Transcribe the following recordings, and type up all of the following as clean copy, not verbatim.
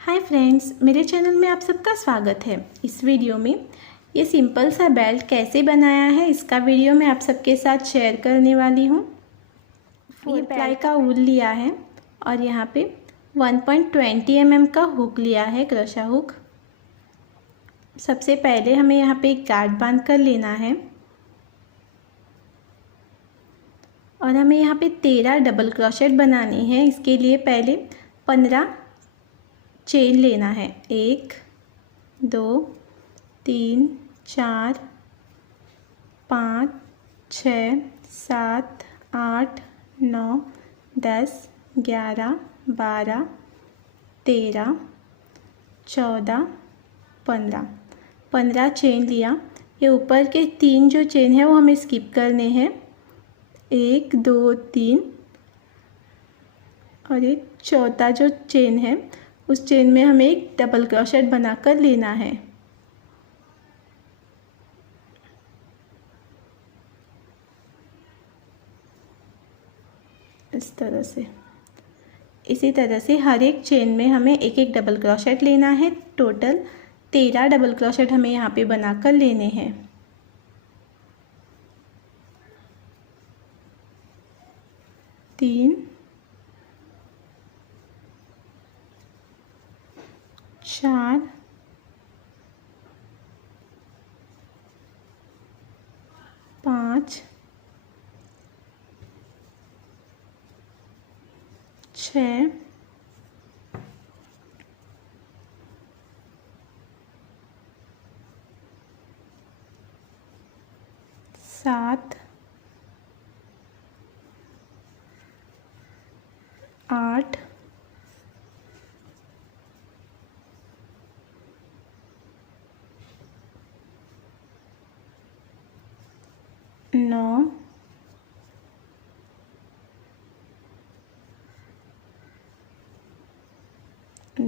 Hi friends, मेरे channel में आप सबका स्वागत है। इस वीडियो में ये सिंपल सा बेल्ट कैसे बनाया है इसका वीडियो मैं आप सबके साथ शेयर करने वाली हूँ। ये प्लाई का वूल लिया है और यहाँ पे 1.20 mm का हुक लिया है, क्रोशा हुक। सबसे पहले हमें यहाँ पे एक गार्ड बांध कर लेना है और हमें यहाँ पे 13 डबल क्रोशेट बनानी है। इसके लिए पहले 15 चेन लेना है। 1 2 3 4 5 6 7 8 9 10 11 12 13 14 15 चेन लिया। ये ऊपर के 3 जो चेन है वो हमें स्किप करने हैं। 1 2 3 और एक चौथा जो चेन है उस चेन में हमें एक डबल क्रोशेट बनाकर लेना है। इस तरह से, इसी तरह से हर एक चेन में हमें एक एक डबल क्रोशेट लेना है। टोटल 13 डबल क्रोशेट हमें यहाँ पे बनाकर लेने हैं। तीन, 4 5 6 7 8 9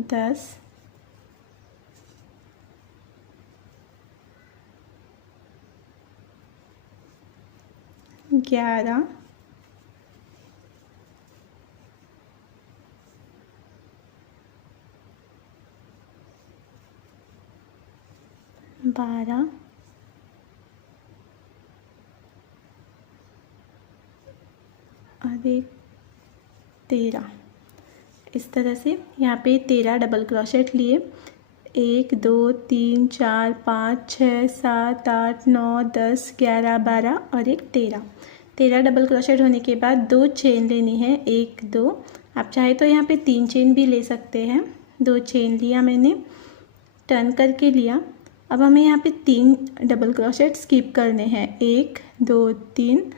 10 11 12 और एक 13। इस तरह से यहाँ पे 13 डबल क्रोशेट लिए। 1 2 3 4 5 6 7 8 9 10 11 12 और एक 13 डबल क्रोशेट होने के बाद 2 चेन लेनी है। 1 2, आप चाहे तो यहाँ पे 3 चेन भी ले सकते हैं। 2 चेन लिया मैंने, टर्न करके लिया। अब हमें यहाँ पे 3 डबल क्रोशेट स्किप करने हैं। 1 2 3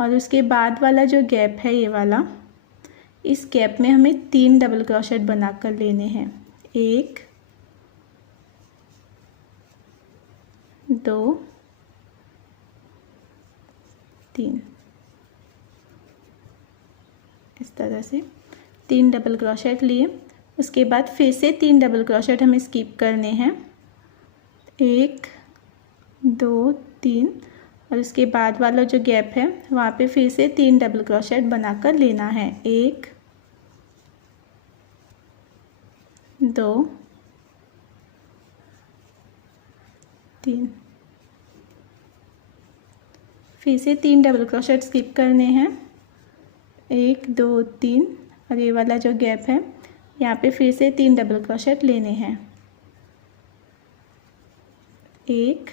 और उसके बाद वाला जो गैप है ये वाला, इस गैप में हमें 3 डबल क्रोशेट बनाकर लेने हैं। 1 2 3, इस तरह से 3 डबल क्रोशेट लिए। उसके बाद फिर से 3 डबल क्रोशेट हमें स्किप करने हैं। 1 2 3 और उसके बाद वाला जो गैप है वहाँ पे फिर से 3 डबल क्रोशेट बनाकर लेना है। 1 2 3, फिर से 3 डबल क्रोशेट स्किप करने हैं। 1 2 3 और ये वाला जो गैप है यहाँ पे फिर से 3 डबल क्रोशेट लेने हैं। 1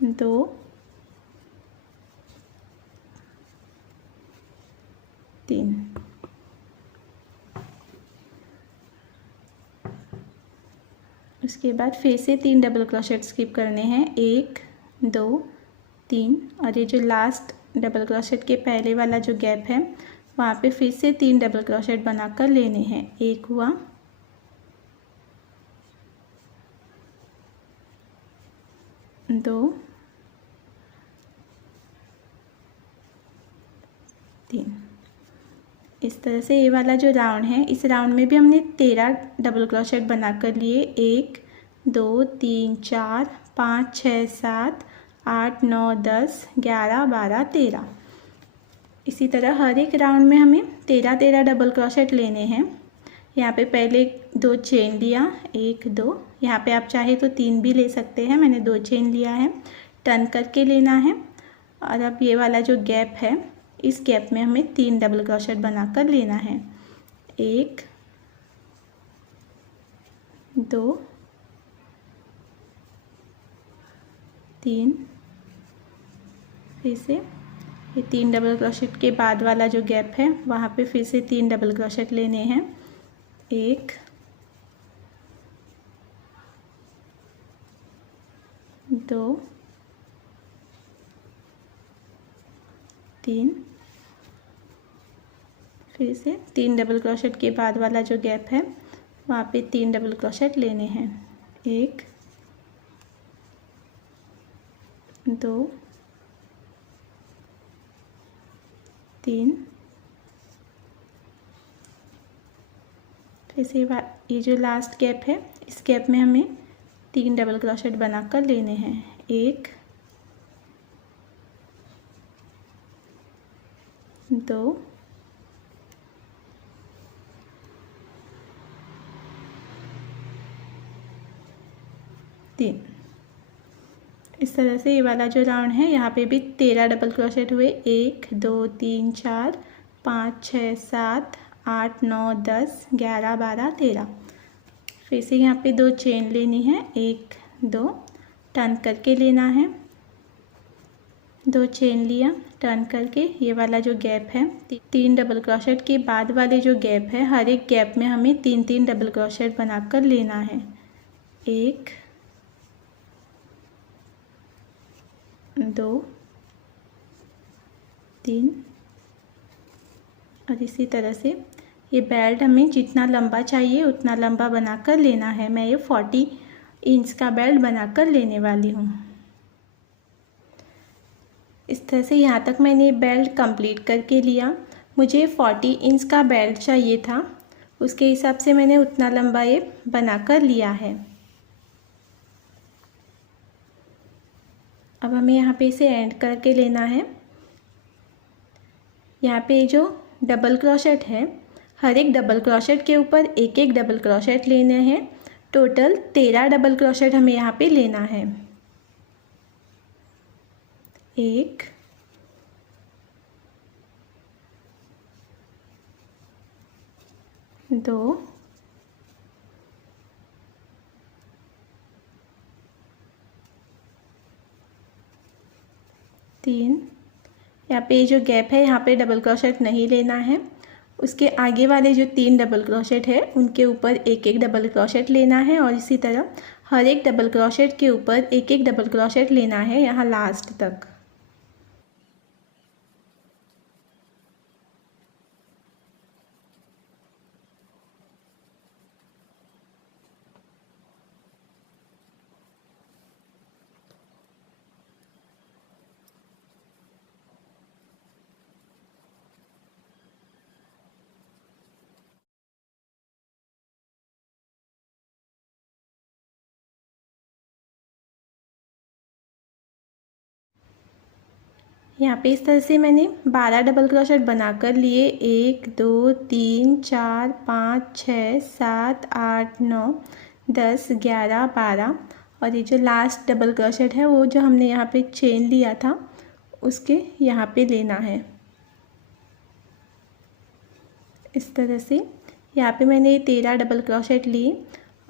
2 3, उसके बाद फिर से 3 डबल क्रोशेट स्किप करने हैं। 1 2 3 और ये जो लास्ट डबल क्रोशेट के पहले वाला जो गैप है वहाँ पे फिर से 3 डबल क्रोशेट बनाकर लेने हैं। 1 हुआ, 2 3। इस तरह से ये वाला जो राउंड है, इस राउंड में भी हमने 13 डबल क्रोशेट बनाकर लिए। 1 2 3 4 5 6 7 8 9 10 11 12 13। इसी तरह हर एक राउंड में हमें 13 डबल क्रोशेट लेने हैं। यहाँ पे पहले 2 चेन लिया, 1 2, यहाँ पे आप चाहे तो 3 भी ले सकते हैं, मैंने 2 चेन लिया है। टर्न करके लेना है और अब ये वाला जो गैप है, इस गैप में हमें 3 डबल क्रोशेट बनाकर लेना है। 1 2 3, फिर से ये 3 डबल क्रोशेट के बाद वाला जो गैप है वहाँ पे फिर से 3 डबल क्रोशेट लेने हैं। 1 2 3, फिर से 3 डबल क्रोशेट के बाद वाला जो गैप है वहाँ पे 3 डबल क्रोशेट लेने हैं। 1 2 3, फिर से ये जो लास्ट गैप है, इस गैप में हमें 3 डबल क्रोशेट बनाकर लेने हैं। 1 2 3। इस तरह से ये वाला जो राउंड है यहाँ पे भी 13 डबल क्रोशेट हुए। 1 2 3 4 5 6 7 8 9 10 11 12 13। फिर से यहाँ पे 2 चेन लेनी है, 1 2, टर्न करके लेना है। 2 चेन लिया, टर्न करके ये वाला जो गैप है, 3 डबल क्रोशेट के बाद वाले जो गैप है, हर एक गैप में हमें 3 डबल क्रोशेट बनाकर लेना है। 1 2 3, और इसी तरह से ये बेल्ट हमें जितना लंबा चाहिए उतना लंबा बनाकर लेना है। मैं ये 40 इंच का बेल्ट बनाकर लेने वाली हूँ। इस तरह से यहाँ तक मैंने बेल्ट कंप्लीट करके लिया। मुझे 40 इंच का बेल्ट चाहिए था, उसके हिसाब से मैंने उतना लंबा ये बनाकर लिया है। अब हमें यहाँ पे इसे एंड करके लेना है। यहाँ पे जो डबल क्रोशेट है, हर एक डबल क्रोशेट के ऊपर एक एक डबल क्रोशेट लेने हैं। टोटल 13 डबल क्रोशेट हमें यहाँ पे लेना है। 1 2 3, यहाँ पे जो गैप है यहाँ पे डबल क्रोशेट नहीं लेना है। उसके आगे वाले जो 3 डबल क्रोशेट है उनके ऊपर एक एक डबल क्रोशेट लेना है, और इसी तरह हर एक डबल क्रोशेट के ऊपर एक एक डबल क्रोशेट लेना है यहाँ लास्ट तक। यहाँ पे इस तरह से मैंने 12 डबल क्रोशेट बनाकर लिए। 1 2 3 4 5 6 7 8 9 10 11 12, और ये जो लास्ट डबल क्रोशेट है वो जो हमने यहाँ पे चेन लिया था उसके यहाँ पे लेना है। इस तरह से यहाँ पे मैंने 13 डबल क्रोशेट लिए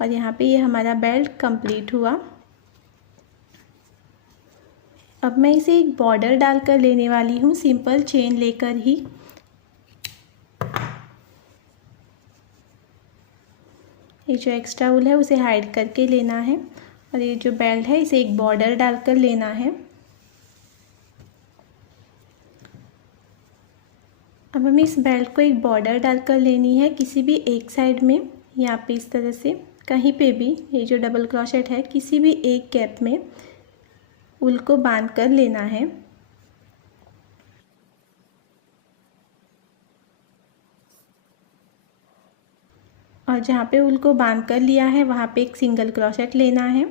और यहाँ पे ये हमारा बेल्ट कंप्लीट हुआ। अब मैं इसे एक बॉर्डर डालकर लेने वाली हूँ, सिंपल चेन लेकर ही। ये जो एक्स्ट्रा वूल है उसे हाइड करके लेना है, और ये जो बेल्ट है इसे एक बॉर्डर डालकर लेना है। अब हमें इस बेल्ट को एक बॉर्डर डालकर लेनी है किसी भी एक साइड में। यहाँ पे इस तरह से कहीं पे भी ये जो डबल क्रोशेट है किसी भी एक गैप में ऊल को बांध कर लेना है। और जहाँ पे ऊल को बांध कर लिया है वहाँ पे एक सिंगल क्रोशेट लेना है।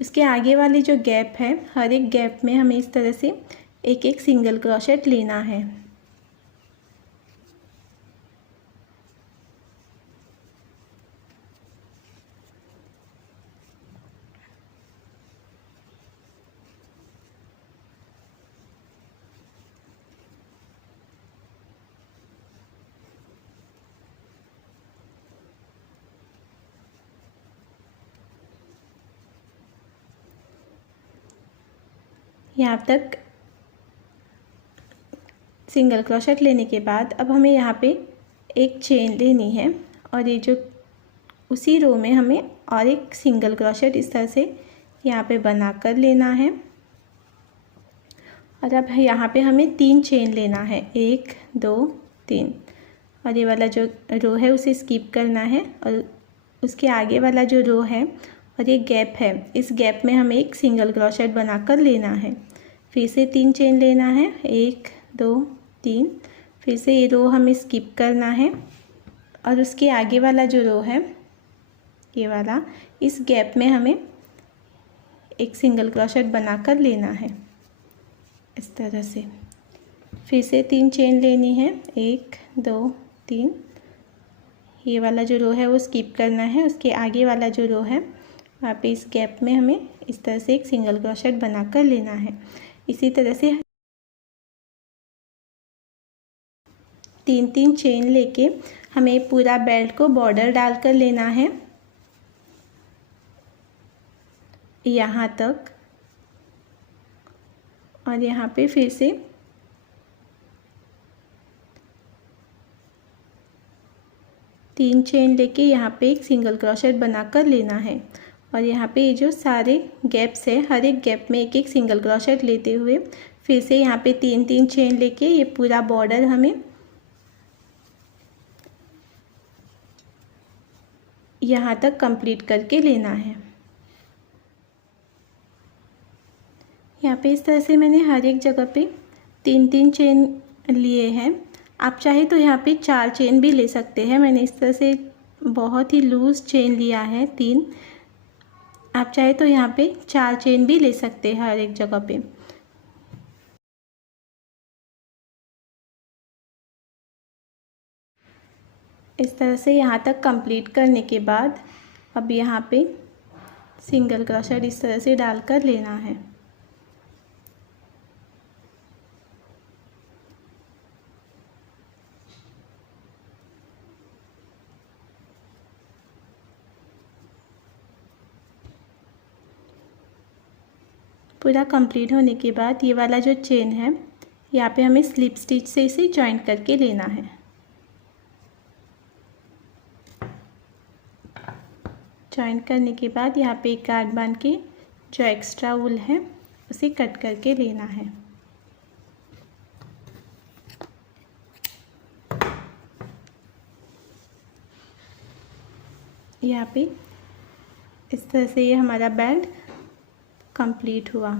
उसके आगे वाले जो गैप है हर एक गैप में हमें इस तरह से एक एक सिंगल क्रोशेट लेना है। यहाँ तक सिंगल क्रोशेट लेने के बाद अब हमें यहाँ पे एक चेन लेनी है और ये जो उसी रो में हमें और एक सिंगल क्रोशेट इस तरह से यहाँ पे बना कर लेना है। और अब यहाँ पे हमें 3 चेन लेना है, 1 2 3, और ये वाला जो रो है उसे स्किप करना है और उसके आगे वाला जो रो है और ये गैप है, इस गैप में हमें एक सिंगल क्रोशेट बना कर लेना है। फिर से 3 चेन लेना है, 1 2 3, फिर से ये रो हमें स्किप करना है और उसके आगे वाला जो रो है ये वाला, इस गैप में हमें एक सिंगल क्रोशेट बना कर लेना है इस तरह से। फिर से 3 चेन लेनी है, 1 2 3, ये वाला जो रो है वो स्किप करना है, उसके आगे वाला जो रो है वहाँ पे इस गैप में हमें इस तरह से एक सिंगल क्रोशेट बना कर लेना है। इसी तरह से 3 चेन लेके हमें पूरा बेल्ट को बॉर्डर डाल कर लेना है यहाँ तक, और यहाँ पे फिर से 3 चेन लेके यहाँ पे एक सिंगल क्रोशेट बना कर लेना है। और यहाँ पे ये जो सारे गैप्स है, हर एक गैप में एक एक सिंगल क्रोशेट लेते हुए फिर से यहाँ पे 3 चेन लेके ये पूरा बॉर्डर हमें यहाँ तक कंप्लीट करके लेना है। यहाँ पे इस तरह से मैंने हर एक जगह पे 3 चेन लिए हैं। आप चाहे तो यहाँ पे 4 चेन भी ले सकते हैं, मैंने इस तरह से बहुत ही लूज़ चेन लिया है 3। आप चाहे तो यहाँ पे 4 चेन भी ले सकते हैं हर एक जगह पे। इस तरह से यहाँ तक कंप्लीट करने के बाद अब यहाँ पे सिंगल क्रोशेट इस तरह से डालकर लेना है। पूरा कंप्लीट होने के बाद ये वाला जो चेन है यहाँ पे हमें स्लिप स्टिच से इसे जॉइंट करके लेना है। जॉइंट करने के बाद यहाँ पे एक गांठ बांध के जो एक्स्ट्रा वूल है उसे कट करके लेना है। यहाँ पे इस तरह से ये हमारा बेल्ट कंप्लीट हुआ।